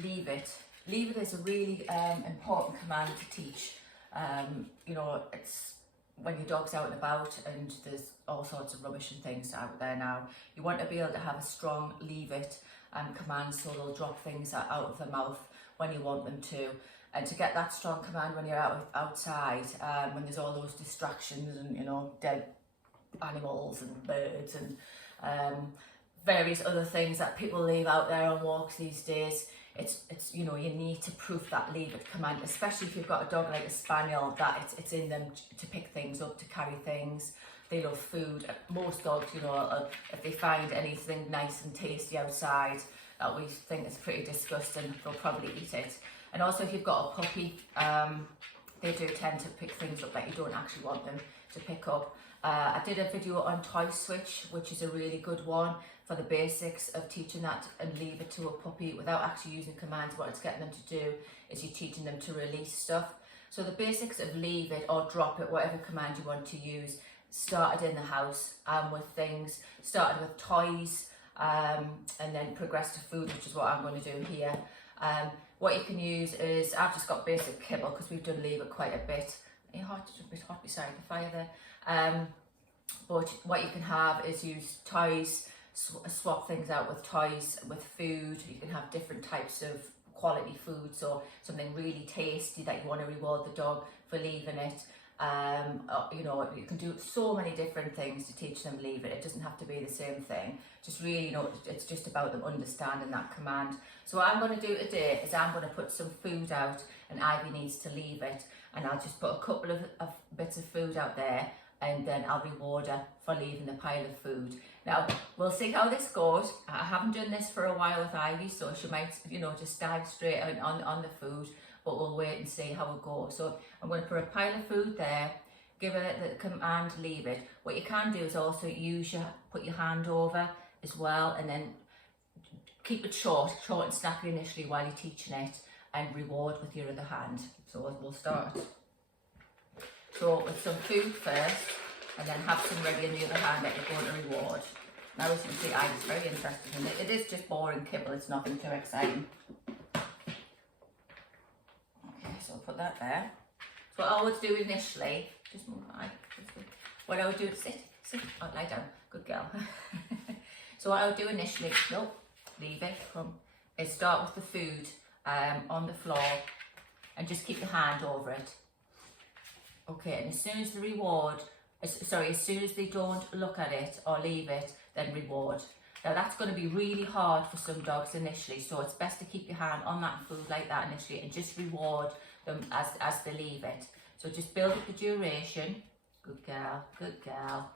leave it. Leave it is a really important command to teach. You know, it's when your dog's out and about and there's all sorts of rubbish and things out there now. You want to be able to have a strong leave it command, so they'll drop things out of their mouth when you want them to. And to get that strong command when you're outside, when there's all those distractions and, you know, dead animals and birds and various other things that people leave out there on walks these days, it's you know, you need to proof that leave it command, especially if you've got a dog like a spaniel, that it's in them to pick things up, to carry things. They love food. Most dogs, you know, if they find anything nice and tasty outside that we think is pretty disgusting, they'll probably eat it. And also if you've got a puppy, they do tend to pick things up that you don't actually want them to pick up. I did a video on toy switch, which is a really good one for the basics of teaching that and leave it to a puppy without actually using commands. What it's getting them to do is you're teaching them to release stuff. So the basics of leave it or drop it, whatever command you want to use, started in the house with things, started with toys and then progressed to food, which is what I'm going to do here. What you can use is, I've just got basic kibble because we've done leave it quite a bit. It's a bit hot beside the fire there. But what you can have is use toys, swap things out with toys, with food. You can have different types of quality food, so something really tasty that you want to reward the dog for leaving it. You know, you can do so many different things to teach them leave it. It doesn't have to be the same thing. Just really, you know, it's just about them understanding that command. So what I'm going to do today is I'm going to put some food out, and Ivy needs to leave it, and I'll just put a couple of bits of food out there, and then I'll reward her for leaving the pile of food. Now, we'll see how this goes. I haven't done this for a while with Ivy, so she might, you know, just dive straight on the food, but we'll wait and see how it goes. So I'm going to put a pile of food there, give her the command, leave it. What you can do is also put your hand over as well, and then keep it short and snappy initially while you're teaching it, and reward with your other hand. So we'll start. So with some food first, and then have some ready in the other hand that you're going to reward. Now as you can see, Ivy's very interested in it. It is just boring kibble, it's nothing too exciting. Okay, so I'll put that there. So what I would do initially, just move my eye. What I would do is sit, oh, lie down, good girl. So what I would do initially, leave it, is start with the food on the floor and just keep your hand over it. Okay, and as soon as the reward, as soon as they don't look at it or leave it, then reward. Now that's going to be really hard for some dogs initially, so it's best to keep your hand on that food like that initially and just reward them as they leave it. So just build up the duration. Good girl.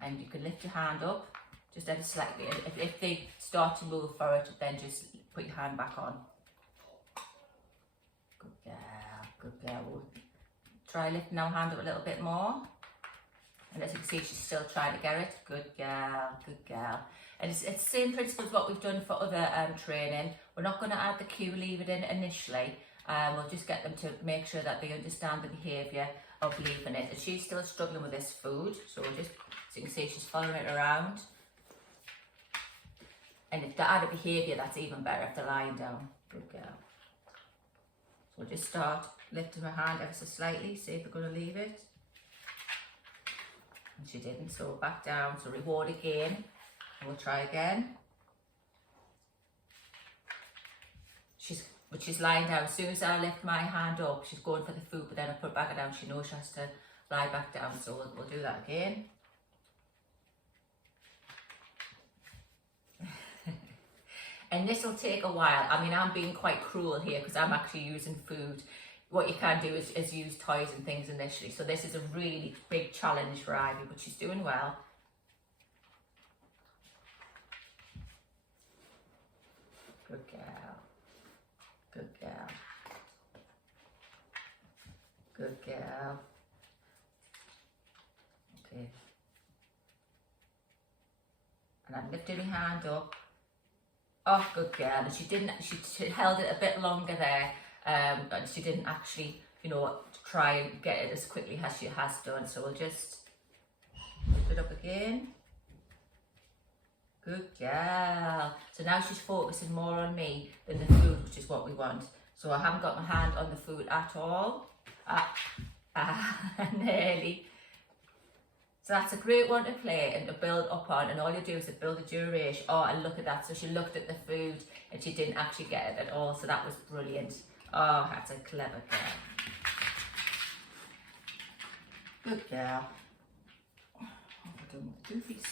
And you can lift your hand up just ever slightly. If they start to move for it, then just put your hand back on. Good girl. Try lifting our hand up a little bit more. And as you can see, she's still trying to get it. Good girl. And it's the same principle as what we've done for other training. We're not going to add the cue, leave it in initially. We'll just get them to make sure that they understand the behaviour of leaving it. And she's still struggling with this food. So we'll just, as you can see, she's following it around. And if they add a behaviour, that's even better if they're lying down. Good girl. So we'll just start lifting her hand ever so slightly, see if we're going to leave it. And she didn't, so back down. So reward again, and we'll try again. She's lying down. As soon as I lift my hand up, she's going for the food, but then I put back down. She knows she has to lie back down, so we'll do that again. And this will take a while. I mean, I'm being quite cruel here because I'm actually using food. What you can do is use toys and things initially. So this is a really big challenge for Ivy, but she's doing well. Good girl. Okay. And I'm lifting my hand up. Oh, good girl. And she held it a bit longer there. And she didn't actually, you know, try and get it as quickly as she has done. So we'll just lift it up again. Good girl. So now she's focusing more on me than the food, which is what we want. So I haven't got my hand on the food at all. Nearly. So that's a great one to play and to build up on, and all you do is to build a duration. Oh, and look at that. So she looked at the food and she didn't actually get it at all. So that was brilliant. Oh, that's a clever girl. Good girl. Oh, I don't want to do this.